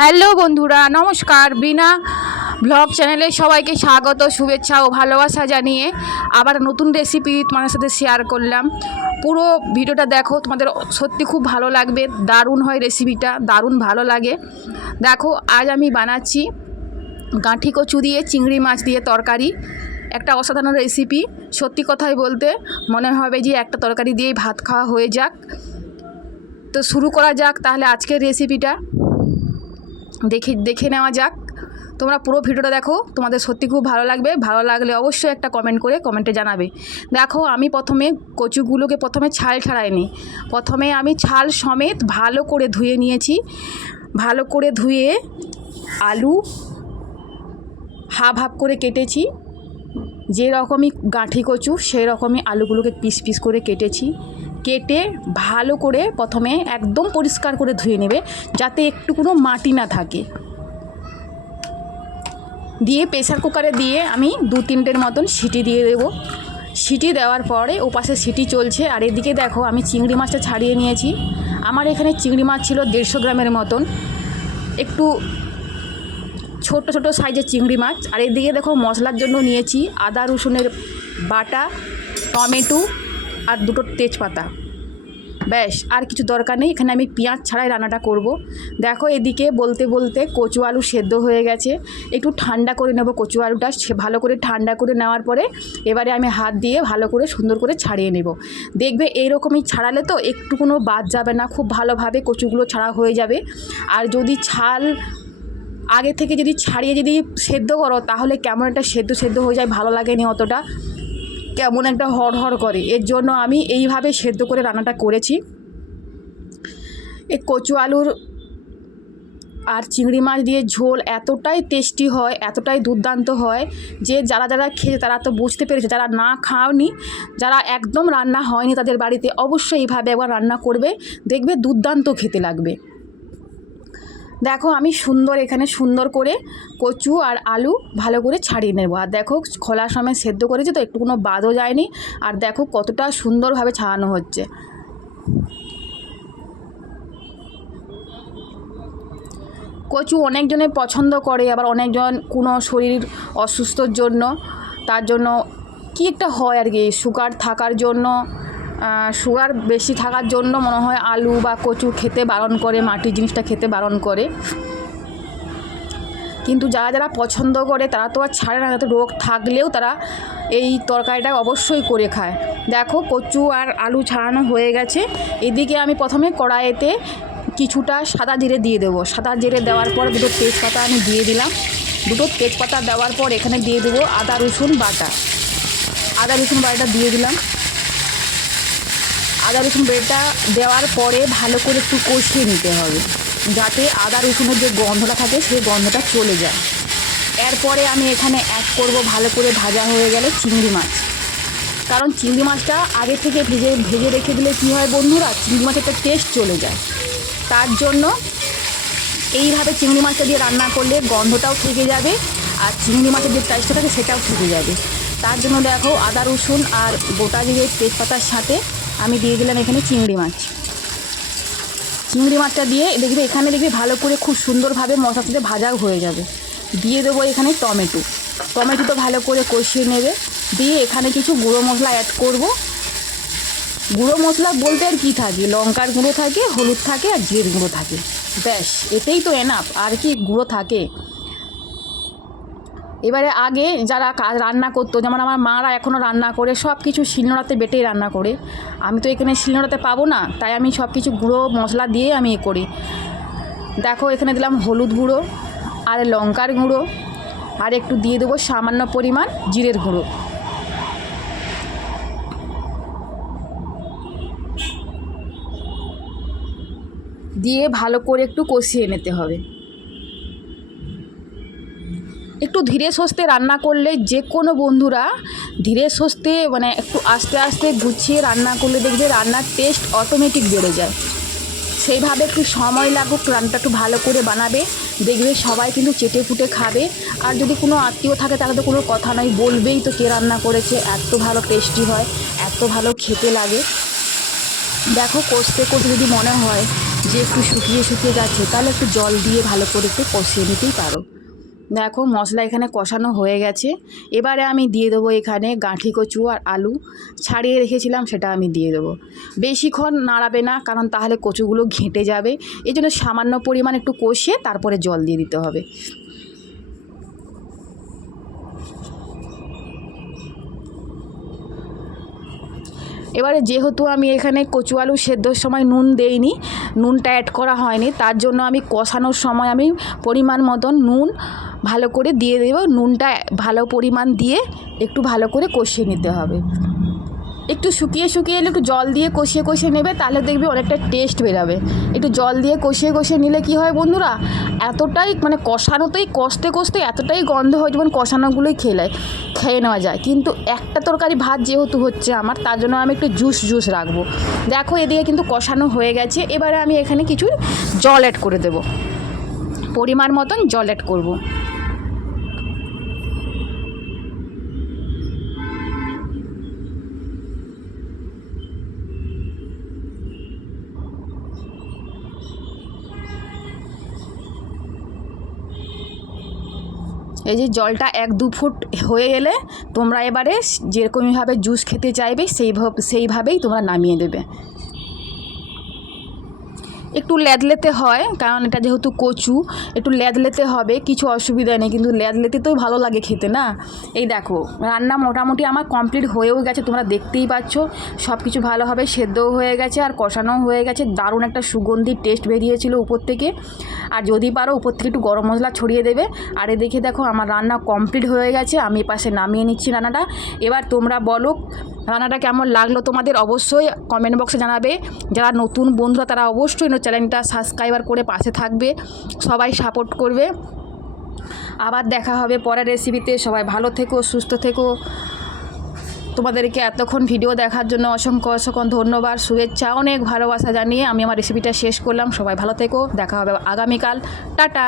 Hello বন্ধুরা, নমস্কার। বিনা blog চ্যানেলে সবাইকে স্বাগত, শুভেচ্ছা ও ভালোবাসা জানিয়ে আবার নতুন রেসিপি তোমাদের সাথে শেয়ার করলাম। পুরো ভিডিওটা দেখো, তোমাদের সত্যি খুব ভালো লাগবে। দারুণ হয় রেসিপিটা, দারুণ ভালো লাগে। দেখো, আজ আমি বানাচ্ছি গাঁঠি কচু দিয়ে চিংড়ি মাছ দিয়ে তরকারি। একটা অসাধারণ রেসিপি। সত্যি কথাই বলতে মনে হবে যে একটা তরকারি দিয়েই ভাত খাওয়া হয়ে যাক। তো শুরু করা যাক তাহলে আজকের রেসিপিটা। দেখে নেওয়া যাক। তোমরা পুরো ভিডিওটা দেখো, তোমাদের সত্যি খুব ভালো লাগবে। ভালো লাগলে অবশ্যই একটা কমেন্ট করে কমেন্টে জানাবে। দেখো, আমি প্রথমে কচুগুলোকে ছাল ছাড়াইনি। প্রথমে আমি ছাল সমেত ভালো করে ধুয়ে নিয়েছি। ভালো করে ধুয়ে আলু হাফ হাফ করে কেটেছি। যে রকমই গাঁঠি কচু সেই রকমই আলুগুলোকে পিস পিস করে কেটেছি। কেটে ভালো করে প্রথমে একদম পরিষ্কার করে ধুয়ে নেবে, যাতে একটু কোনো মাটি না থাকে। দিয়ে প্রেসার কুকারে দিয়ে আমি 2-3টের মতন সিটি দিয়ে দেবো। সিটি দেওয়ার পরে ওপাশে সিটি চলছে, আর এদিকে দেখো আমি চিংড়ি মাছটা ছাড়িয়ে নিয়েছি। আমার এখানে চিংড়ি মাছ ছিল 150 গ্রামের মতন, একটু ছোট ছোট সাইজের চিংড়ি মাছ। আর এদিকে দেখো মশলার জন্য নিয়েছি আদা রসুনের বাটা, টমেটো আর 2টো তেজপাতা। ব্যাস, আর কিছু দরকার নেই। এখানে আমি পেঁয়াজ ছাড়াই রান্নাটা করব। দেখো, এদিকে বলতে বলতে কচু আলু সেদ্ধ হয়ে গেছে। একটু ঠান্ডা করে নেব কচু আলুটা। ভালো করে ঠান্ডা করে নেওয়ার পরে এবারে আমি হাত দিয়ে ভালো করে সুন্দর করে ছাড়িয়ে নেব। দেখবে এইরকমই ছাড়ালে তো একটু কোনো বাদ যাবে না, খুব ভালোভাবে কচুগুলো ছাড়া হয়ে যাবে। আর যদি ছাল আগে থেকে যদি ছাড়িয়ে যদি সেদ্ধ করো, তাহলে কেমন একটা সেদ্ধ হয়ে যায়, ভালো লাগেনি অতটা, কেমন একটা হড়হড় করে। এর জন্য আমি এইভাবে সেদ্ধ করে রান্নাটা করেছি। এই কচু আলুর আর চিংড়ি মাছ দিয়ে ঝোল এতটাই টেস্টি হয়, এতটাই দুর্দান্ত হয় যে যারা যারা খেয়েছে তারা তো বুঝতে পেরেছে। যারা না খাওনি, যারা একদম রান্না হয়নি তাদের বাড়িতে, অবশ্যই এইভাবে একবার রান্না করবে, দেখবে দুর্দান্ত খেতে লাগবে। দেখো, আমি এখানে সুন্দর করে কচু আর আলু ভালো করে ছাড়িয়ে নেব। আর দেখো, খোলার সময় সেদ্ধ করেছি তো একটু কোনো বাদও যায়নি। আর দেখো কতটা সুন্দরভাবে ছাড়ানো হচ্ছে। কচু অনেকজনে পছন্দ করে, আবার অনেকজন কোনো শরীর অসুস্থর জন্য, তার জন্য কি একটা হয় আর কি, সুগার থাকার জন্য, সুগার বেশি থাকার জন্য মনে হয় আলু বা কচু খেতে বারণ করে, মাটির জিনিসটা খেতে বারণ করে। কিন্তু যারা যারা পছন্দ করে তারা তো আর ছাড়ে না, যাতে রোগ থাকলেও তারা এই তরকারিটা অবশ্যই করে খায়। দেখো, কচু আর আলু ছাড়ানো হয়ে গেছে। এদিকে আমি প্রথমে কড়াইতে কিছুটা সাদা জিরে দিয়ে দেবো। সাদা জিরে দেওয়ার পর 2টো তেজপাতা আমি দিয়ে দিলাম। 2টো তেজপাতা দেওয়ার পর এখানে দিয়ে দেবো আদা রসুন বাটা। আদা রসুন বাটাটা দিয়ে দিলাম। আদা রসুন বাটা দেওয়ার পরে ভালো করে একটু কষিয়ে নিতে হবে, যাতে আদা রসুনের যে গন্ধটা থাকে সেই গন্ধটা চলে যায়। এরপরে আমি এখানে অ্যাড করব ভালো করে ভাজা হয়ে গেলে চিংড়ি মাছ। কারণ চিংড়ি মাছটা আগে থেকে ভেজে রেখে দিলে কী হয় বন্ধুরা, চিংড়ি মাছের একটা টেস্ট চলে যায়। তার জন্য এইভাবে চিংড়ি মাছটা দিয়ে রান্না করলে গন্ধটাও থেকে যাবে, আর চিংড়ি মাছের যে টেস্টটা থাকে সেটাও থেকে যাবে। তার জন্য দেখো, আদা রসুন আর গোটা জিরে তেজপাতার সাথে আমি দিয়ে দিলাম এখানে চিংড়ি মাছ। চিংড়ি মাছটা দিয়ে দেখবে এখানে ভালো করে খুব সুন্দরভাবে মশলার সাথে ভাজাও হয়ে যাবে। দিয়ে দেবো এখানে টমেটোটা ভালো করে কষিয়ে নেবে। দিয়ে এখানে কিছু গুঁড়ো মশলা অ্যাড করব। গুঁড়ো মশলা বলতে আর কী থাকে, লঙ্কার গুঁড়ো থাকে, হলুদ থাকে আর জিরের গুঁড়ো থাকে। ব্যাস, এতেই তো এনাফ, আর কি গুঁড়ো থাকে। এবারে আগে যারা রান্না করতো, যেমন আমার মারা এখনও রান্না করে, সব কিছু শিলনোড়াতে বেটেই রান্না করে। আমি তো এখানে শিলনোড়াতে পাবো না, তাই আমি সব কিছু গুঁড়ো মশলা দিয়ে আমি করি। দেখো, এখানে দিলাম হলুদ গুঁড়ো আর লঙ্কার গুঁড়ো, আর একটু দিয়ে দেবো সামান্য পরিমাণ জিরের গুঁড়ো। দিয়ে ভালো করে একটু কষিয়ে নিতে হবে। একটু ধীরে সুস্থে রান্না করলে, যে কোনো বন্ধুরা ধীরে সুস্থে মানে একটু আস্তে আস্তে গুছিয়ে রান্না করলে দেখবে রান্নার টেস্ট অটোমেটিক বেড়ে যায়। সেইভাবে একটু সময় লাগুক, রান্নাটা একটু ভালো করে বানাবে, দেখবে সবাই কিন্তু চেটে ফুটে খাবে। আর যদি কোনো আত্মীয় থাকে তাহলে তো কোনো কথা নয়, বলবেই তো কে রান্না করেছে, এত ভালো টেস্টি হয়, এত ভালো খেতে লাগে। দেখো, কষতে কষতে যদি মনে হয় যে একটু শুকিয়ে শুকিয়ে যাচ্ছে তাহলে একটু জল দিয়ে ভালো করে একটু কষিয়ে নিতেই পারো। দেখো মশলা এখানে কষানো হয়ে গেছে। এবারে আমি দিয়ে দেবো এখানে গাঁঠি কচু আর আলু ছাড়িয়ে রেখেছিলাম, সেটা আমি দিয়ে দেবো। বেশিক্ষণ নাড়াবে না, কারণ তাহলে কচুগুলো ঘেঁটে যাবে। এই জন্য সামান্য পরিমাণ একটু কষিয়ে তারপরে জল দিয়ে দিতে হবে। এবারে যেহেতু আমি এখানে কচু আলু সেদ্ধর সময় নুন দেইনি, নুনটা অ্যাড করা হয়নি, তার জন্য আমি কষানোর সময় আমি পরিমাণ মতন নুন ভালো করে দিয়ে দেবো। নুনটা ভালো পরিমাণ দিয়ে একটু ভালো করে কষিয়ে নিতে হবে। একটু শুকিয়ে শুকিয়ে এলে একটু জল দিয়ে কষিয়ে কষিয়ে নেবে, তাহলে দেখবে অনেকটা টেস্ট বেরাবে। একটু জল দিয়ে কষিয়ে কষিয়ে নিলে কি হয় বন্ধুরা, এতটাই মানে কষানোতেই কষতে কষতে এতটাই গন্ধ হয় যেমন কষানোগুলোই খেয়ে নেওয়া যায়। কিন্তু একটা তরকারি ভাত যেহেতু হচ্ছে আমার, তার জন্য আমি একটু জুস রাখবো। দেখো এদিকে কিন্তু কষানো হয়ে গেছে। এবারে আমি এখানে কিছু জল অ্যাড করে দেবো, পরিমাণ মতন জল অ্যাড করবো। এই যে জলটা 1-2 ফুট হয়ে গেলে তোমরা এবারে যেরকমভাবে জুস খেতে চাইবে সেইভাবেই তোমরা নামিয়ে দেবে। একটু লেদলেতে হয়, কারণ এটা যেহেতু কচু একটু লেদলেতে হবে, কিছু অসুবিধা নেই, কিন্তু লেদলেতেই ভালো লাগে খেতে না। এই দেখো রান্না মোটামুটি আমার কমপ্লিট হয়েও গেছে, তোমরা দেখতেই পাচ্ছ সব কিছু ভালোভাবে সেদ্ধও হয়ে গেছে আর কষানোও হয়ে গেছে। দারুণ একটা সুগন্ধি টেস্ট বেরিয়েছিল উপর থেকে। আর যদি পারো উপর থেকে একটু গরম মশলা ছড়িয়ে দেবে। আর এদিকে দেখো আমার রান্না কমপ্লিট হয়ে গেছে, আমি পাশে নামিয়ে নিচ্ছি রান্নাটা। এবার তোমরা বলো রান্নাটা কেমন লাগলো তোমাদের, অবশ্যই কমেন্ট বক্সে জানাবে। যারা নতুন বন্ধুরা তারা অবশ্যই চ্যানেলটা সাবস্ক্রাইবার করে পাশে থাকবে, সবাই সাপোর্ট করবে। আবার দেখা হবে পরের রেসিপিতে। সবাই ভালো থেকো, সুস্থ থেকো। তোমাদেরকে এতক্ষণ ভিডিও দেখার জন্য অসংখ্য অসংখ্য ধন্যবাদ, শুভেচ্ছা, অনেক ভালোবাসা জানিয়ে আমি আমার রেসিপিটা শেষ করলাম। সবাই ভালো থেকো, দেখা হবে আগামীকাল। টাটা।